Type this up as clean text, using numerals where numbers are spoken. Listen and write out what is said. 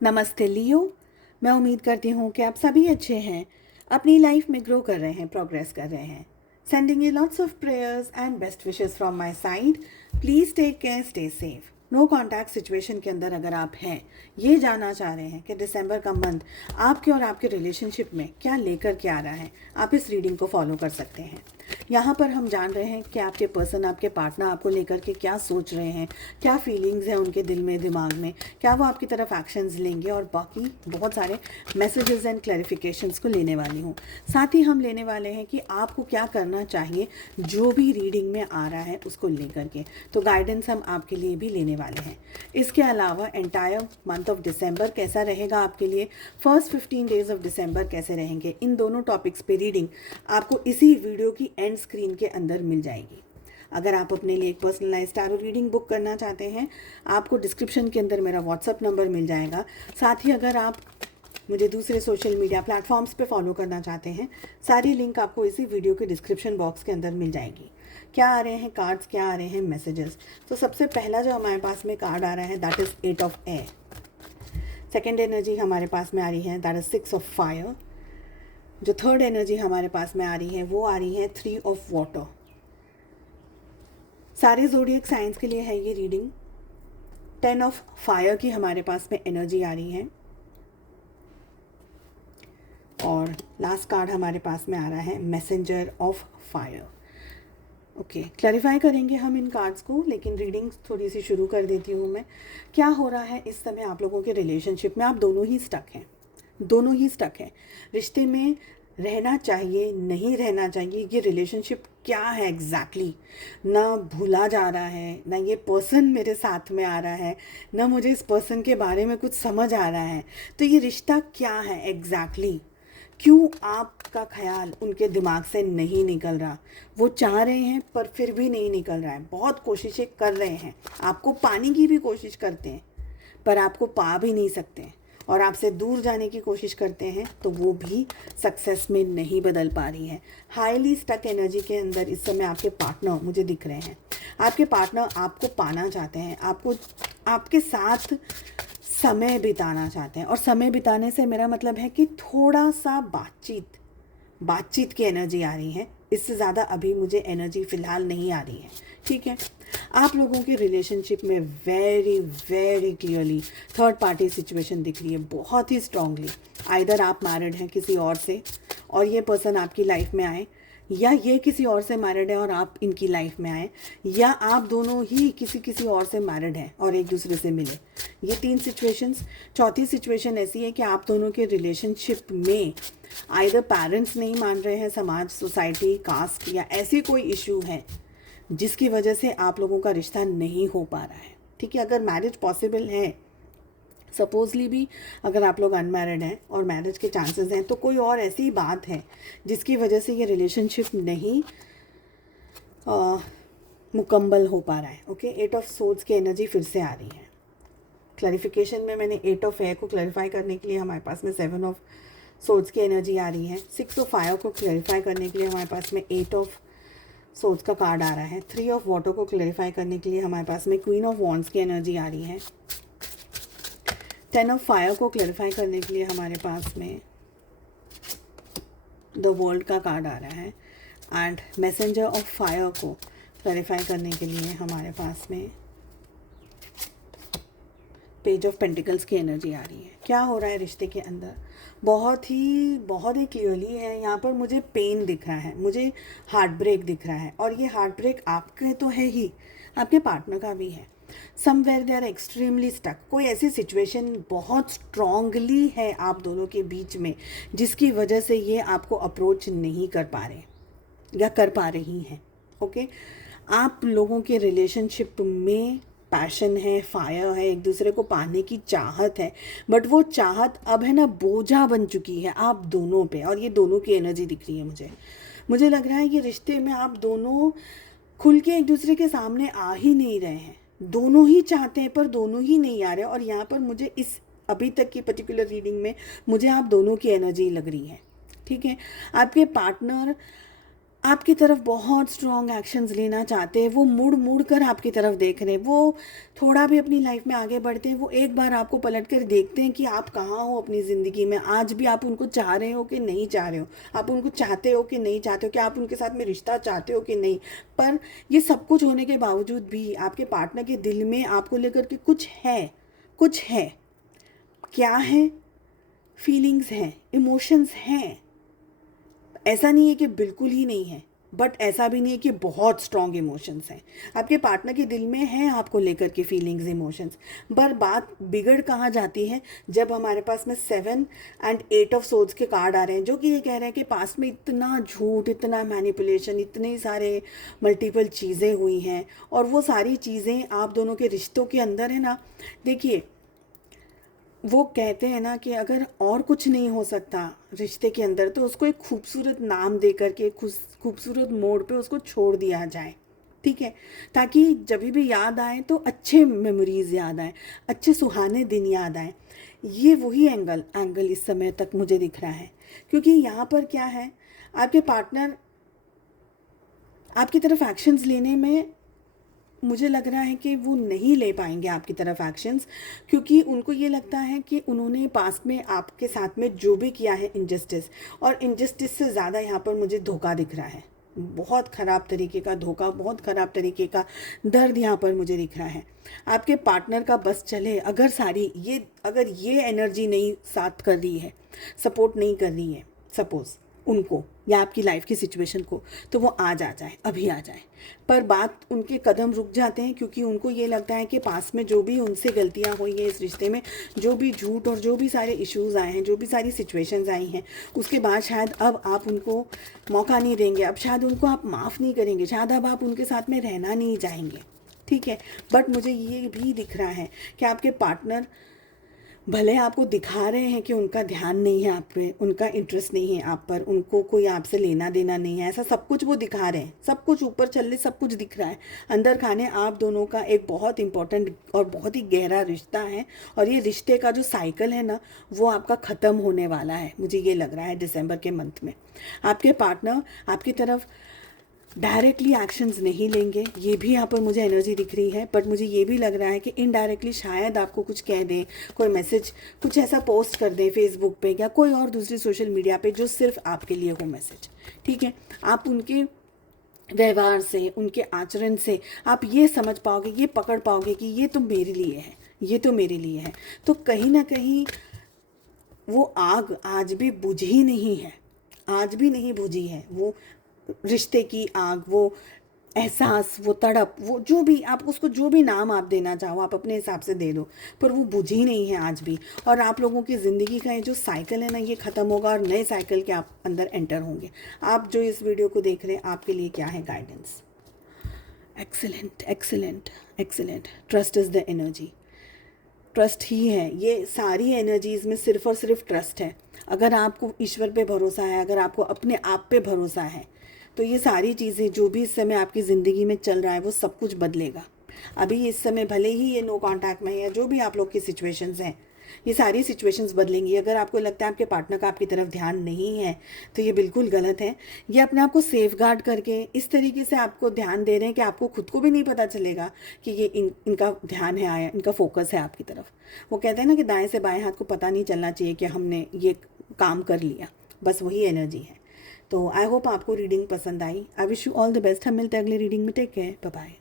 नमस्ते लियो। मैं उम्मीद करती हूँ कि आप सभी अच्छे हैं, अपनी लाइफ में ग्रो कर रहे हैं, प्रोग्रेस कर रहे हैं। Sending you lots of prayers and best wishes from my side. Please take care, stay safe. No contact situation के अंदर अगर आप हैं, ये जानना चाह रहे हैं कि दिसंबर का मंथ आपके और आपके रिलेशनशिप में क्या लेकर के आ रहा है, आप इस रीडिंग को फॉलो कर सकते हैं। यहाँ पर हम जान रहे हैं कि आपके पर्सन, आपके पार्टनर आपको लेकर के क्या सोच रहे हैं, क्या फीलिंग्स हैं उनके दिल में, दिमाग में, क्या वो आपकी तरफ एक्शंस लेंगे, और बाकी बहुत सारे मैसेजेस एंड क्लैरिफिकेशंस को लेने वाली हूँ। साथ ही हम लेने वाले हैं कि आपको क्या करना चाहिए जो भी रीडिंग में आ रहा है उसको लेकर के, तो गाइडेंस हम आपके लिए भी लेने वाले हैं। इसके अलावा एंटायर मंथ ऑफ दिसंबर कैसा रहेगा आपके लिए, फर्स्ट 15 डेज ऑफ दिसंबर कैसे रहेंगे, इन दोनों टॉपिक्स पे रीडिंग आपको इसी वीडियो की एंड स्क्रीन के अंदर मिल जाएगी। अगर आप अपने लिए एक पर्सनलाइज्ड टैरो रीडिंग बुक करना चाहते हैं, आपको डिस्क्रिप्शन के अंदर मेरा व्हाट्सअप नंबर मिल जाएगा। साथ ही अगर आप मुझे दूसरे सोशल मीडिया प्लेटफॉर्म्स पे फॉलो करना चाहते हैं, सारी लिंक आपको इसी वीडियो के डिस्क्रिप्शन बॉक्स के अंदर मिल जाएगी। क्या आ रहे हैं कार्ड्स, क्या आ रहे हैं मैसेजेस। तो सबसे पहला जो हमारे पास में कार्ड आ रहा है that is 8 of air. Second energy हमारे पास में आ रही है दैट इज़ 6 ऑफ फायर। जो थर्ड एनर्जी हमारे पास में आ रही है वो आ रही है 3 ऑफ वाटर। सारे ज़ोडिएक साइंस के लिए है ये रीडिंग। 10 ऑफ फायर की हमारे पास में एनर्जी आ रही है, और लास्ट कार्ड हमारे पास में आ रहा है messenger of fire. Okay, clarify करेंगे हम इन कार्ड्स को, लेकिन रीडिंग थोड़ी सी शुरू कर देती हूँ मैं। क्या हो रहा है इस समय आप लोगों के रिलेशनशिप में, आप दोनों ही स्टक हैं, दोनों ही स्टक हैं। रिश्ते में रहना चाहिए, नहीं रहना चाहिए, ये रिलेशनशिप क्या है एग्जैक्टली ना भूला जा रहा है, ना ये पर्सन मेरे साथ में आ रहा है, ना मुझे इस पर्सन के बारे में कुछ समझ आ रहा है। तो ये रिश्ता क्या है एग्जैक्टली, क्यों आपका ख्याल उनके दिमाग से नहीं निकल रहा। वो चाह रहे हैं पर फिर भी नहीं निकल रहा है, बहुत कोशिशें कर रहे हैं, आपको पाने की भी कोशिश करते हैं पर आपको पा भी नहीं सकते हैं, और आपसे दूर जाने की कोशिश करते हैं तो वो भी सक्सेस में नहीं बदल पा रही है। हाईली स्टक एनर्जी के अंदर इस समय आपके पार्टनर मुझे दिख रहे हैं। आपके पार्टनर आपको पाना चाहते हैं, आपको आपके साथ समय बिताना चाहते हैं, और समय बिताने से मेरा मतलब है कि थोड़ा सा बातचीत की एनर्जी आ रही है। इससे ज़्यादा अभी मुझे एनर्जी फ़िलहाल नहीं आ रही है, ठीक है। आप लोगों के रिलेशनशिप में very very clearly third party situation दिख रही है, बहुत ही स्ट्रांगली। आइदर आप मैरिड हैं किसी और से और ये पर्सन आपकी लाइफ में आए, या ये किसी और से मैरिड है और आप इनकी लाइफ में आए, या आप दोनों ही किसी और से मैरिड हैं और एक दूसरे से मिले। ये 3 सिचुएशंस। चौथी सिचुएशन ऐसी है कि आप दोनों के रिलेशनशिप में आइदर पेरेंट्स नहीं मान रहे हैं, समाज, सोसाइटी, कास्ट या ऐसी कोई इशू है जिसकी वजह से आप लोगों का रिश्ता नहीं हो पा रहा है, ठीक है। अगर मैरिज पॉसिबल है, सपोजली भी अगर आप लोग अनमैरिड हैं और मैरिज के चांसेस हैं, तो कोई और ऐसी बात है जिसकी वजह से ये रिलेशनशिप नहीं मुकम्मल हो पा रहा है। ओके, 8 ऑफ सोर्ड्स की एनर्जी फिर से आ रही है। क्लैरिफिकेशन में मैंने 8 ऑफ एयर को क्लैरिफाई करने के लिए हमारे पास में 7 ऑफ सोर्ड्स की एनर्जी आ रही है। 6 ऑफ फायर को क्लैरिफाई करने के लिए हमारे पास में 8 ऑफ सोर्ड्स का कार्ड आ रहा है। 3 ऑफ वाटर को क्लैरिफाई करने के लिए हमारे पास में क्वीन ऑफ वॉन्ड्स की एनर्जी आ रही है। 10 ऑफ फायर को क्लैरिफाई करने के लिए हमारे पास में द वर्ल्ड का कार्ड आ रहा है, एंड मैसेंजर ऑफ फायर को क्लैरिफाई करने के लिए हमारे पास में पेज ऑफ पेंटिकल्स की एनर्जी आ रही है। क्या हो रहा है रिश्ते के अंदर, बहुत ही क्लियरली है। यहाँ पर मुझे पेन दिख रहा है, मुझे हार्ट ब्रेक दिख रहा है, और ये हार्ट ब्रेक आपके तो है ही, आपके पार्टनर का भी है। Somewhere they are extremely stuck. कोई ऐसी सिचुएशन बहुत स्ट्रांगली है आप दोनों के बीच में जिसकी वजह से ये आपको अप्रोच नहीं कर पा रहे या कर पा रही हैं। ओके, आप लोगों के रिलेशनशिप में पैशन है, फायर है, एक दूसरे को पाने की चाहत है, बट वो चाहत अब है ना बोझा बन चुकी है आप दोनों पे, और ये दोनों की एनर्जी दिख रही है मुझे लग रहा है ये रिश्ते में आप दोनों खुल के एक दूसरे के सामने आ ही नहीं रहे हैं। दोनों ही चाहते हैं पर दोनों ही नहीं आ रहे, और यहाँ पर मुझे इस अभी तक की पर्टिकुलर रीडिंग में मुझे आप दोनों की एनर्जी लग रही है, ठीक है। आपके पार्टनर आपकी तरफ बहुत स्ट्रॉन्ग एक्शंस लेना चाहते हैं, वो मुड़ मुड़ कर आपकी तरफ देख रहे हैं, वो थोड़ा भी अपनी लाइफ में आगे बढ़ते हैं, वो एक बार आपको पलट कर देखते हैं कि आप कहाँ हो अपनी ज़िंदगी में, आज भी आप उनको चाह रहे हो कि नहीं चाह रहे हो, आप उनको चाहते हो कि नहीं चाहते हो, कि आप उनके साथ में रिश्ता चाहते हो कि नहीं। पर ये सब कुछ होने के बावजूद भी आपके पार्टनर के दिल में आपको लेकर के कुछ है, कुछ है। क्या है? फीलिंग्स हैं, इमोशंस हैं। ऐसा नहीं है कि बिल्कुल ही नहीं है, बट ऐसा भी नहीं है कि बहुत स्ट्रॉन्ग इमोशंस हैं। आपके पार्टनर के दिल में है आपको लेकर के फीलिंग्स, इमोशंस। पर बात बिगड़ कहाँ जाती है, जब हमारे पास में 7 एंड 8 ऑफ सोर्ड्स के कार्ड आ रहे हैं, जो कि ये कह रहे हैं कि पास्ट में इतना झूठ, इतना मैनिपुलेशन, इतने सारे मल्टीपल चीज़ें हुई हैं, और वो सारी चीज़ें आप दोनों के रिश्तों के अंदर है ना। देखिए, वो कहते हैं ना कि अगर और कुछ नहीं हो सकता रिश्ते के अंदर, तो उसको एक खूबसूरत नाम दे करके खूबसूरत मोड़ पे उसको छोड़ दिया जाए, ठीक है, ताकि जब भी याद आए तो अच्छे मेमोरीज याद आए, अच्छे सुहाने दिन याद आए। ये वही एंगल इस समय तक मुझे दिख रहा है, क्योंकि यहाँ पर क्या है, आपके पार्टनर आपकी तरफ एक्शंस लेने में मुझे लग रहा है कि वो नहीं ले पाएंगे आपकी तरफ एक्शंस, क्योंकि उनको ये लगता है कि उन्होंने पास्ट में आपके साथ में जो भी किया है इनजस्टिस, और इनजस्टिस से ज़्यादा यहाँ पर मुझे धोखा दिख रहा है, बहुत ख़राब तरीके का धोखा, बहुत ख़राब तरीके का दर्द यहाँ पर मुझे दिख रहा है। आपके पार्टनर का बस चले, अगर ये एनर्जी नहीं साथ कर रही है, सपोर्ट नहीं कर रही है सपोज़ उनको या आपकी लाइफ की सिचुएशन को, तो वो आज आ जाए, अभी आ जाए। पर बात उनके कदम रुक जाते हैं, क्योंकि उनको ये लगता है कि पास में जो भी उनसे गलतियां हुई हैं इस रिश्ते में, जो भी झूठ और जो भी सारे इश्यूज़ आए हैं, जो भी सारी सिचुएशंस आई हैं, उसके बाद शायद अब आप उनको मौका नहीं देंगे, अब शायद उनको आप माफ़ नहीं करेंगे, शायद अब आप उनके साथ में रहना नहीं चाहेंगे, ठीक है। बट मुझे ये भी दिख रहा है कि आपके पार्टनर भले आपको दिखा रहे हैं कि उनका ध्यान नहीं है आप पे, उनका इंटरेस्ट नहीं है आप पर, उनको कोई आपसे लेना देना नहीं है, ऐसा सब कुछ वो दिखा रहे हैं, सब कुछ ऊपर चल रहे, सब कुछ दिख रहा है, अंदर खाने आप दोनों का एक बहुत इंपॉर्टेंट और बहुत ही गहरा रिश्ता है। और ये रिश्ते का जो साइकिल है ना, वो आपका ख़त्म होने वाला है, मुझे ये लग रहा है दिसंबर के मंथ में। आपके पार्टनर आपकी तरफ डायरेक्टली एक्शंस नहीं लेंगे, ये भी यहाँ पर मुझे एनर्जी दिख रही है, बट मुझे ये भी लग रहा है कि इनडायरेक्टली शायद आपको कुछ कह दें, कोई मैसेज कुछ ऐसा पोस्ट कर दें फेसबुक पे या कोई और दूसरी सोशल मीडिया पे, जो सिर्फ आपके लिए हो मैसेज, ठीक है। आप उनके व्यवहार से, उनके आचरण से आप ये समझ पाओगे, ये पकड़ पाओगे कि ये तो मेरे लिए है, ये तो मेरे लिए है। तो कहीं ना कहीं वो आग आज भी बुझी नहीं है, आज भी नहीं बुझी है, वो रिश्ते की आग, वो एहसास, वो तड़प, वो जो भी आप उसको जो भी नाम आप देना चाहो आप अपने हिसाब से दे दो, पर वो बुझी नहीं है आज भी। और आप लोगों की ज़िंदगी का ये जो साइकिल है ना, ये ख़त्म होगा और नए साइकिल के आप अंदर एंटर होंगे। आप जो इस वीडियो को देख रहे हैं, आपके लिए क्या है guidance? Excellent, excellent, excellent. Trust is the energy, trust ही है, ये सारी एनर्जीज़ में सिर्फ और सिर्फ ट्रस्ट है। अगर आपको ईश्वर पे भरोसा है, अगर आपको अपने आप पे भरोसा है, तो ये सारी चीज़ें जो भी इस समय आपकी ज़िंदगी में चल रहा है, वो सब कुछ बदलेगा। अभी इस समय भले ही ये नो कांटेक्ट में है, या जो भी आप लोग की सिचुएशंस हैं, ये सारी सिचुएशंस बदलेंगी। अगर आपको लगता है आपके पार्टनर का आपकी तरफ ध्यान नहीं है, तो ये बिल्कुल गलत है। ये अपने आप को सेफ गार्ड करके इस तरीके से आपको ध्यान दे रहे हैं कि आपको खुद को भी नहीं पता चलेगा कि ये इनका ध्यान है आया, इनका फोकस है आपकी तरफ। वो कहते हैं ना कि दाएं से बाएं हाथ को पता नहीं चलना चाहिए कि हमने ये काम कर लिया, बस वही एनर्जी है। तो आई होप आपको रीडिंग पसंद आई। I wish you all the best. हम मिलते हैं अगली रीडिंग में। Take care, bye bye.